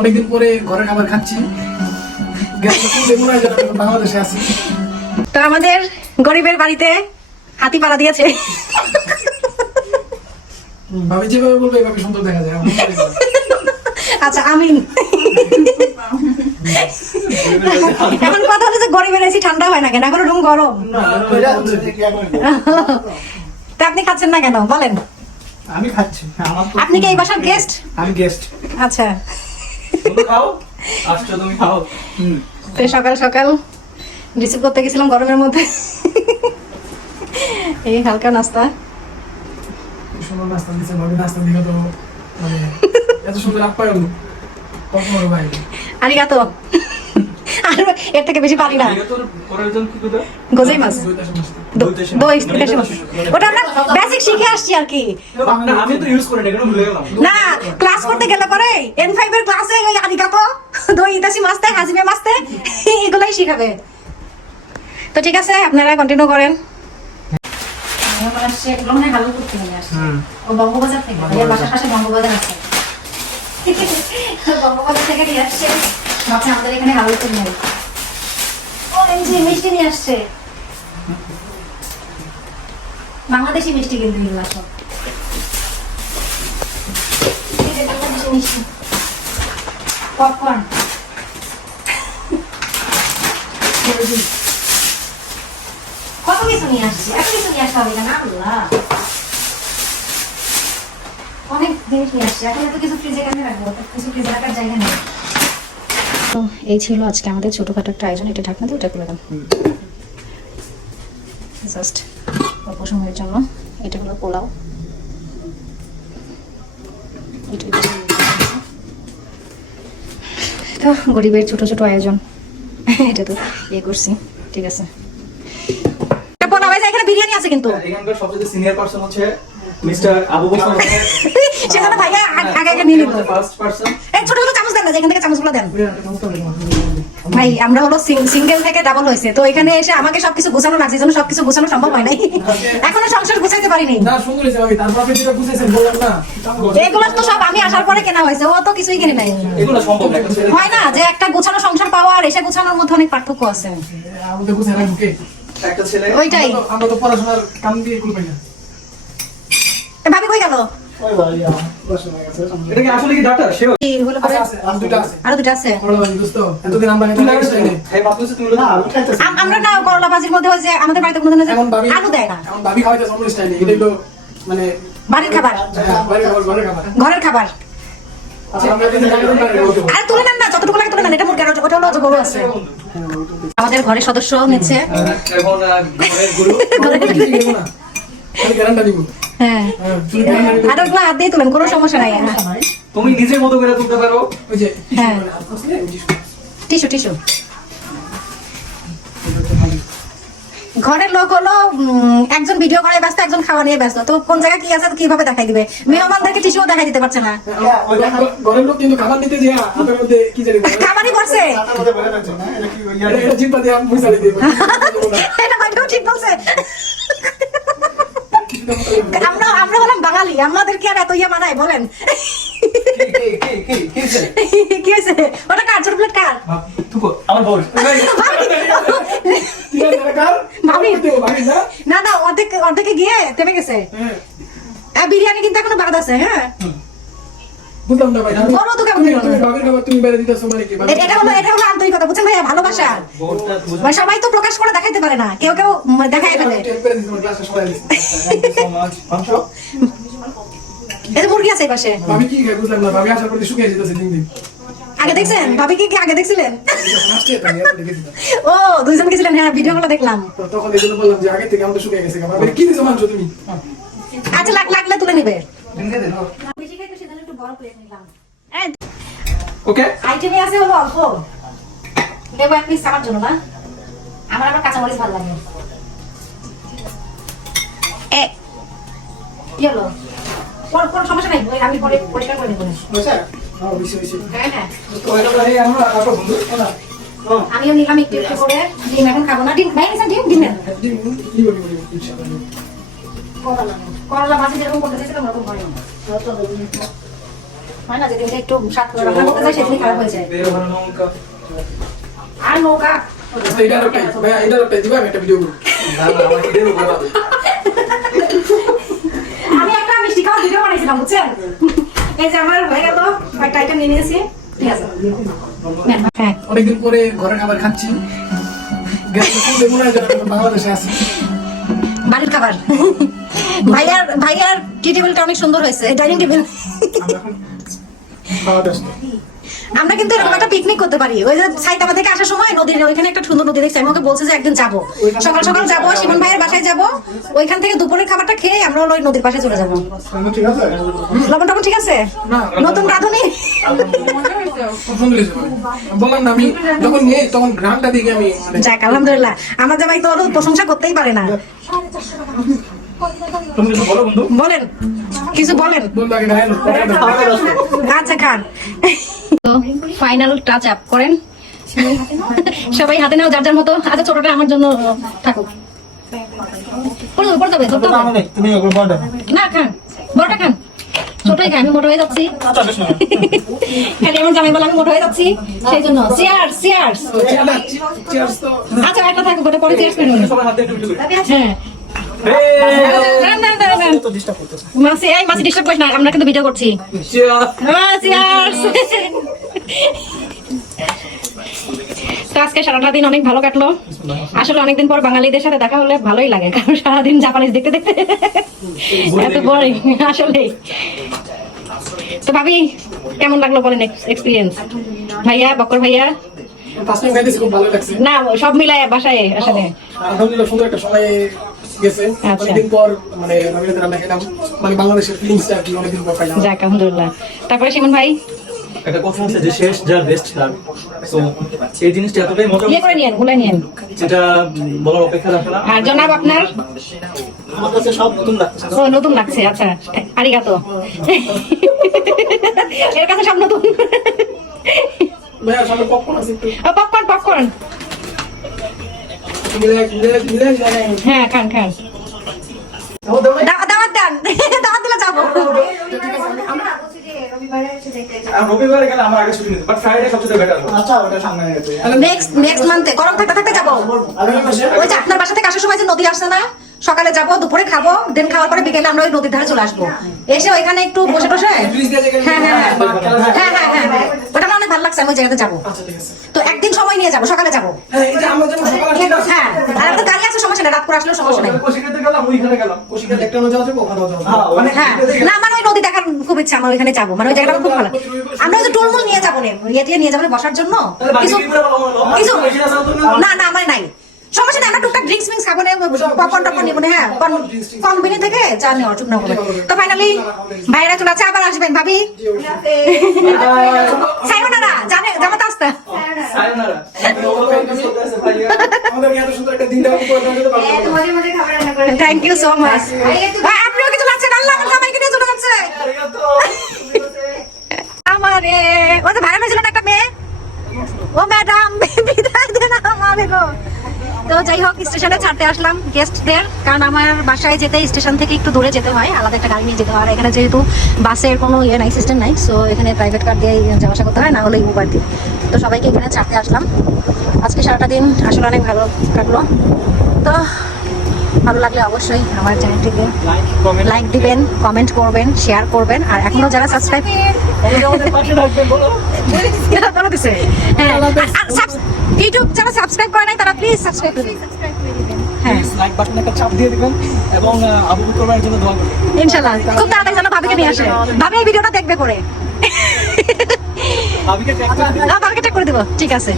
অনেকদিন পরে ঘরের খাবার খাচ্ছি। বাংলাদেশে আছি। তো আমাদের গরিবের বাড়িতে হাতি পাড়া দিয়েছে। ভাবি যেভাবে বলবো এভাবে সুন্দর দেখা যায়। আচ্ছা আমিন। এখন কথা হলো যে গরিবের এসি ঠান্ডা হয় না কেন, এখন রুম গরম। তা আপনি খাচ্ছেন না কেন বলেন? আমি খাচ্ছি। আপনি কি এই বাসার গেস্ট? আমি গেস্ট। আচ্ছা, তুমি খাও, আসছো তুমি খাও। তো সকাল সকাল রিসিভ করতে গেছিলাম গরমের মধ্যে। এই হালকা নাস্তা। সুন্দর নাস্তা দিচ্ছে, ভাবি নাস্তা দিলে তো মানে এত সুন্দর আপ্যায়ন কখনো ভাই। আরিগাতো। আর এর থেকে বেশি পারি না। গোজাই মাছ, দই স্পেশাল। ওটা আমরা বেসিক শিখে আসছি আর কি। আমি তো ইউজ করি না, কেন ভুলে গেলাম। না, ক্লাস করতে গেলে পরে N5 এর ক্লাসে ওই আরিগাতো, দই ইতাসি মাছতে, হাজিমে মাছতে এগুলাই শিখাবে। তো ঠিক আছে, আপনারা কন্টিনিউ করেন। আমার আসছে এগুলো মানে ভালো করতে নিয়ে আসছে। ও বঙ্গবাজার থেকে, আমার বাসার পাশে বঙ্গবাজার আছে। বঙ্গবাজার থেকে নিয়ে আসছে। ভাবছি আমাদের এখানে হালুয়া তো নেই। অরেঞ্জ মিষ্টি নিয়ে আসছে। বাংলাদেশি মিষ্টি কিন্তু এগুলো সব। বাংলাদেশি মিষ্টি। পপকর্ন। কত কিছু নিয়ে আসছে, এত কিছু নিয়ে আসতে হবে না আল্লাহ। অনেক জিনিস নিয়ে আসছে, এখন এত কিছু ফ্রিজে কেন রাখবো? কিছু ফ্রিজে রাখার জায়গা নেই। তো এই ছিল আজকে আমাদের ছোটখাটো একটা আয়োজন। এটা ঢাকনা তো ওটা করে দাম জাস্ট অল্প সময়ের জন্য। এটা হলো পোলাও। তো গরিবের ছোট ছোট আয়োজন, এটা তো ইয়ে করছি। ঠিক আছে, পোলাও এখানে বিরিয়ানি আছে কিন্তু এখানকার সবচেয়ে সিনিয়র পারসন হচ্ছে মিস্টার আবু বকর। সেটা ভাইয়া আগে আগে নিয়ে নিল। First person. এই ছোট ছোট চামচ দেন না, যেখান থেকে চামচগুলো দেন। ভাই আমরা হলো সিঙ্গেল থেকে ডাবল হয়েছে, তো এখানে এসে আমাকে সবকিছু গোছানো লাগছে, যেন সবকিছু গোছানো সম্ভব হয় নাই। এখনো সংসার গোছাইতে পারিনি। না সুন্দর হয়েছে ভাবি, তারপর আপনি যেটা বুঝেছেন বললাম না, এগুলো তো সব আমি আসার পরে কেনা হয়েছে, ও তো কিছুই কিনে নাই। এগুলো সম্ভব না। হয় না যে একটা গোছানো সংসার পাওয়া আর এসে গোছানোর মধ্যে অনেক পার্থক্য আছে। আমাদের বুঝে না ঢুকে একটা ছেলে। ওইটাই আমরা তো পড়াশোনার কাম দিয়ে কুল পাই না। ভাবি কই গেল? ওই ভাই পড়াশোনা গেছে। এটা কি আসলে কি ডাক্তার? সে কি হলো পরে? আছে আর দুটো আছে। আরো দুটো আছে। করলা ভাই দোস্ত, এতদিন আমরা এটা লাগাইছি না। এই বাপুসে তুমি না আমি খাইতেছি। আমরা না করলা ভাজির মধ্যে হয় যে আমাদের বাড়িতে কোনোদিন আলু দেয় না। এখন ভাবি খাওয়াইতেছে অন্য স্টাইলে। এটা হলো মানে বাড়ির খাবার, ঘরের খাবার। ঘরের খাবার। আচ্ছা আমরা যদি লাগাতে পারি আর তুলে নেন না, যতটুকু লাগে তুলে নেন। এটা মুরগি, ওটা হলো যে গরু আছে। আমাদের ঘরের সদস্য নিচ্ছে এখন ঘরের গুরু নিব না, আমি গ্যারান্টি দিব। হ্যাঁ, আর ওগুলো হাত দিয়ে তুলেন, কোনো সমস্যা নাই। তুমি নিজের মতো করে তুলতে পারো। ওই যে হ্যাঁ, টিস্যু টিস্যু। ঘরের লোক হলো একজন ভিডিও করে ব্যস্ত, একজন খাওয়া নিয়ে ব্যস্ত। তো কোন জায়গায় কি আছে কিভাবে দেখাই দিবে? মেহমানদেরকে টিস্যুও দেখাই দিতে পারছে না। ঘরের লোক কিন্তু খাবার নিতে যে হাতের মধ্যে কি জানি খাবারই করছে। এটা জিম্পা দিয়ে মুছালি দিয়ে এটা হয়তো ঠিক বলছে। আমরা হলাম বাঙালি, আমাদের কি আর এত ইয়ে মানায় বলেন? কি হয়েছে? ওটা কার? ছোট প্লেট কার? আমার বউ। না না, অর্ধেকে গিয়ে থেমে গেছে। বিরিয়ানি কিন্তু এখনো বাদ আছে। হ্যাঁ বুঝলাম না ভাই। বলো তো কেমন? তুমি বাবির খাবার তুমি বাইরে দিতেছো মানে কি? এটা হলো আন্তরিকতা, বুঝছেন ভাইয়া? ভালোবাসা। মানে সবাই তো প্রকাশ করে দেখাইতে পারে না, কেউ কেউ দেখাই ফেলে। এটা মুরগি আছে এই পাশে। ভাবি কি খায় বুঝলাম না। ভাবি আসার পরে শুকিয়ে যেতেছে দিন দিন। আগে দেখছেন ভাবি কি আগে দেখছিলেন? ও দুইজন গেছিলেন? হ্যাঁ, ভিডিওগুলো দেখলাম। তখন এই জন্য বললাম যে আগে থেকে আমাদের শুকিয়ে গেছে। ভাবি কি দিছো মাংস তুমি? আচ্ছা লাগলে তুলে নিবে। ওকে আইটেমে আছে হলো অল্প। দেবো এক পিস আমার জন্য না, আমার আবার কাঁচামরিচ ভালো লাগে। কি হলো? কোন সমস্যা নাই, আমি পরে পরিষ্কার করে দেবো। হ্যাঁ হ্যাঁ, আমিও নিলাম একটু একটু করে। ডিম এখন খাবো না। ডিম ভাই ডিম ডিম নেন। করলা ভাজি যেরকম করতে চাইছিলাম ওরকম হয় না। হয় না যেদিনকে একটু স্বাদ করে রান্না করতে যাই সেদিনই খারাপ হয়ে যায়। আর নৌকা এটার ওটাই দিবা, আমি একটা ভিডিও করবো। আমি একটা মিষ্টি খাওয়ার ভিডিও বানাইছিলাম বুঝছেন। এই যে আমার হয়ে গেল একটা আইটেম নিয়ে নিয়েছি, ঠিক আছে। হ্যাঁ অনেকদিন পরে ঘরের খাবার খাচ্ছি, মনে হয় যেন বাংলাদেশে আছি। বাড়ির খাবার। ভাইয়ার টি টেবিলটা অনেক সুন্দর হয়েছে, ডাইনিং টেবিল। আমরা কিন্তু এরকম একটা পিকনিক করতে পারি। ওই যে সাইতামা থেকে আসার সময় নদীর ওইখানে একটা সুন্দর নদী দেখছি, আমি ওকে বলছি যে একদিন যাবো, সকাল সকাল যাবো, শিমন ভাইয়ের বাসায় যাবো, ওইখান থেকে দুপুরের খাবারটা খেয়ে আমরা ওই নদীর পাশে চলে যাবো। লবণ টবণ ঠিক আছে? নতুন রাঁধুনি। বললাম না, আমি যখন নিয়ে তখন গ্রামটা দিকে আমি যাক আলহামদুলিল্লাহ, আমার জামাই তো প্রশংসা করতেই পারে না। বলেন কিছু বলেন। আচ্ছা খান। ফাইনাল টাচ আপ করেন সবাই, হাতে নাও যার যার মতো। আচ্ছা ছোটটা আমার জন্য থাকুক, পড়ে যাবে না, খান বড়টা খান, ছোটই খান, আমি মোটা হয়ে যাচ্ছি। খালি আমার জামাই বলে আমি মোটা হয়ে যাচ্ছি, সেই জন্য চিয়ার্স চিয়ার্স। আচ্ছা একটা থাকুক, ওটা পরে চিয়ার্স করে হ্যাঁ। মাসি ডিস্টার্ব করিস না, আমরা কিন্তু ভিডিও করছি। তো আজকে সারাটা দিন অনেক ভালো কাটলো। আসলে অনেকদিন পর বাঙালিদের সাথে দেখা হলে ভালোই লাগে, কারণ সারাদিন জাপানিজ দেখতে দেখতে এত বোরিং আসলে। তো ভাবি কেমন লাগলো বলেন এক্সপিরিয়েন্স? ভাইয়া বক্কর ভাইয়া খুব ভালো লাগছে না, সব মিলায় বাসায় আসলে আলহামদুলিল্লাহ সুন্দর একটা সময় গেছে। অনেকদিন পর মানে রান্না খেলাম, মানে বাংলাদেশের ফিলিংসটা আর কি অনেকদিন পর পাইলাম। যাক আলহামদুলিল্লাহ। তারপরে শিমন ভাই একটা কথা আছে যে শেষ যার বেস্ট তার, তো এই জিনিসটা এতটাই মজা ইয়ে করে নিয়েন, ভুলে নিয়েন, যেটা বলার অপেক্ষা রাখে না। আর জনাব আপনার আমার কাছে সব নতুন লাগছে। ও নতুন লাগছে, আচ্ছা আরিগাতো। এর কাছে সব নতুন। ভাইয়া সামনে পপকর্ন আছে একটু, পপকর্ন পপকর্ন হ্যাঁ খান খান। দাওয়াত দেন, দাওয়াত দিলে যাবো। রবিবারে গেলে আমার আগে ছুটি নিতে, বাট ফ্রাইডে সবচেয়ে বেটার। আচ্ছা ওটা সামনে গেছে। নেক্সট মান্থে গরম থাকতে থাকতে যাবো। ওই যে আপনার বাসা থেকে আসার সময় যে নদী আসছে না, সকালে যাবো, দুপুরে খাবো, দেন খাওয়ার পরে বিকেলে আমরা ওই নদীর ধারে চলে আসবো, এসে ওইখানে একটু বসে বসে। হ্যাঁ হ্যাঁ হ্যাঁ হ্যাঁ হ্যাঁ হ্যাঁ, ওটা আমার অনেক ভালো লাগছে, আমি ওই জায়গাতে যাবো। তো একদিন সময় নিয়ে যাবো, সকালে যাবো। হ্যাঁ আর আমাদের গাড়ি আছে, সমস্যা নেই, রাত করে আসলেও সমস্যা নেই। হ্যাঁ না আমার ওই নদী দেখার খুব ইচ্ছা, আমার ওইখানে যাবো, মানে ওই জায়গাটা খুব ভালো। আমরা ওই যে টুলমুল নিয়ে যাবো, ইয়ে নিয়ে যাবো বসার জন্য কিছু কিছু। না না আমার নাই, সমস্যা নেই, আমরা টুকটাক ড্রিঙ্কস মিক্স খাবো, পপকর্ন টপকর্ন নিবো। হ্যাঁ কোম্পানি থেকে চা নেওয়ার চুপ না করে। তো ফাইনালি ভাইরা চলে আছে, আবার আসবেন ভাবি। সাইমনারা জানে জামাতে আসতে। Thank you so much. আপনিও কিছু লাগছে, আল্লাহ আমার সবাইকে নিয়ে চলে যাচ্ছে। আমারে ওই যে ভাড়া মেয়েছিল না একটা মেয়ে, ও ম্যাডাম বিদায় দেন আমারে গো। তো যাই হোক স্টেশনে ছাড়তে আসলাম গেস্টদের, কারণ আমার বাসায় যেতে স্টেশন থেকে একটু দূরে যেতে হয়, আলাদা একটা গাড়ি নিয়ে যেতে হয়। এখানে যেহেতু বাসের কোনো ইয়ে নাই, সিস্টেম নাই, সো এখানে প্রাইভেট কার দিয়ে যাওয়া আসা করতে হয়, না হলে উবার দিয়ে। তো সবাইকে এখানে ছাড়তে আসলাম। আজকে সারাটা দিন আসলে অনেক ভালো কাটলো। তো ভালো লাগলে অবশ্যই আমার চ্যানেলটিকে লাইক দিবেন, কমেন্ট করবেন, শেয়ার করবেন, আর এখনো যারা সাবস্ক্রাইব ইউটিউব যারা সাবস্ক্রাইব করে নাই তারা প্লিজ সাবস্ক্রাইব করবেন। হ্যাঁ লাইক বাটনে একটা চাপ দিয়ে দিবেন এবং আবু বকরের জন্য দোয়া করবেন ইনশাআল্লাহ। খুব তাড়াতাড়ি যেন ভাবিকে নিয়ে আসে, ভাবি এই ভিডিওটা দেখবে করে, ভাবিকে ট্যাগ ভাবিকে ট্যাগ করে দিব, ঠিক আছে।